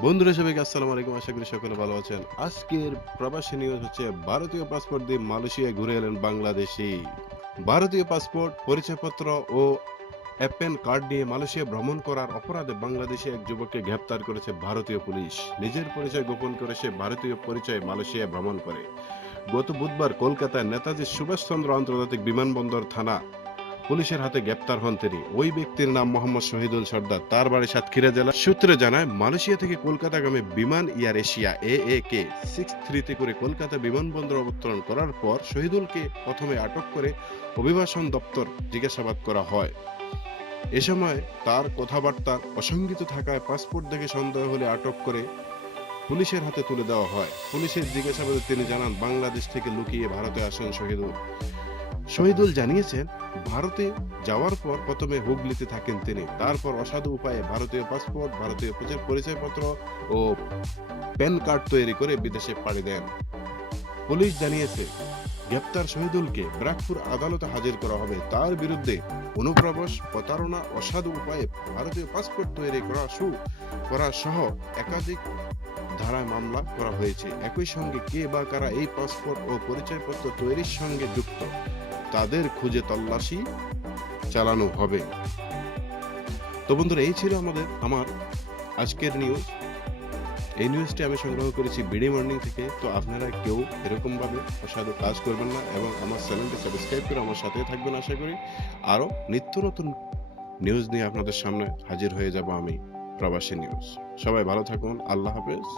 বন্ধুরা, সবাইকে আসসালামু আলাইকুম। আশা করি সকলে ভালো আছেন। আজকের প্রবাসী নিউজ হচ্ছে, ভারতীয় পাসপোর্ট দিয়ে মালয়েশিয়ায় ঘুরে এলেন বাংলাদেশি। ভারতীয় পাসপোর্ট পরিচয়পত্র ও অ্যাপেন কার্ড নিয়ে মালয়েশিয়া ভ্রমণ করার অপরাধে বাংলাদেশে এক যুবককে গ্রেপ্তার করেছে ভারতীয় পুলিশ। নিজের পরিচয় গোপন করে সে ভারতীয় পরিচয় মালয়েশিয়া ভ্রমণ করে। গত বুধবার কলকাতায় নেতাজি সুভাষচন্দ্র আন্তর্জাতিক বিমানবন্দর থানা পুলিশের হাতে গ্রেপ্তার হন তিনি। ওই ব্যক্তির নাম মোহাম্মদ শহীদুল সর্দার। তার বাড়ি সাতক্ষীরা জেলা। সূত্রে জানায়, মালয়েশিয়া থেকে কলকাতাগামী বিমান Air Asia A A K six থ্রিতে করে কলকাতা বিমানবন্দর অবতরণ করার পর শহীদুলকে প্রথমে আটক করে অভিবাসন দপ্তর জিজ্ঞাসাবাদ করা হয়। এ সময় তার কথাবার্তা অসঙ্গিত থাকায় পাসপোর্ট দেখে সন্দেহ হলে আটক করে পুলিশের হাতে তুলে দেওয়া হয়। পুলিশের জিজ্ঞাসাবাদে তিনি জানান, বাংলাদেশ থেকে লুকিয়ে ভারতে আসেন শহীদুল। শহীদুল জানিয়েছেন, ভারতে যাওয়ার পর প্রথমে হুগলিতে থাকেন তিনি। তারপর অসাধু উপায়ে ভারতীয় পাসপোর্ট, ভারতীয় পরিচয়- পরিচয়পত্র ও প্যান কার্ড তৈরি করে বিদেশে পাড়ি দেন। পুলিশ জানিয়েছে, গ্রেপ্তার শহীদুলকে ব্রাকপুর আদালতে হাজির করা হবে। তার বিরুদ্ধে অনুপ্রবেশ, প্রতারণা, অসাধু উপায়ে ভারতীয় পাসপোর্ট তৈরি করা সু, করা সহ একাধিক ধারায় মামলা করা হয়েছে। একই সঙ্গে কে বা কারা এই পাসপোর্ট ও পরিচয়পত্র তৈরির সঙ্গে যুক্ত? তাদের খুঁজে তল্লাশি চালানো হবে। তো বন্ধুরা, এই ছিল আমাদের, আমার আজকের নিউজ এই নিউজটি আমি সংগ্রহ করেছি বিডি মর্নিং থেকে। তো আপনারা কেউ এরকমভাবে অসাধু কাজ করবেন না এবং আমার চ্যানেলটি সাবস্ক্রাইব করে আমার সাথে থাকবেন, আশা করি। আরও নিত্য নতুন নিউজ নিয়ে আপনাদের সামনে হাজির হয়ে যাব আমি, প্রবাসী নিউজ সবাই ভালো থাকুন, আল্লাহ হাফেজ।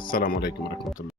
আসসালামু আলাইকুম রহমতুল্লাহ।